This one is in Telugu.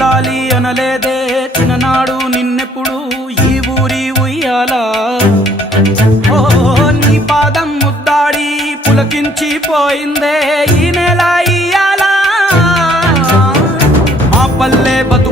లాలి అనలేదే చిన్ననాడు నిన్నెప్పుడు ఈ ఊరి ఉయ్యాలా ఓ నీ పాదం ముద్దాడి పులకించి పోయిందే ఈ నెల ఇయ్యాలా మా పల్లె బతు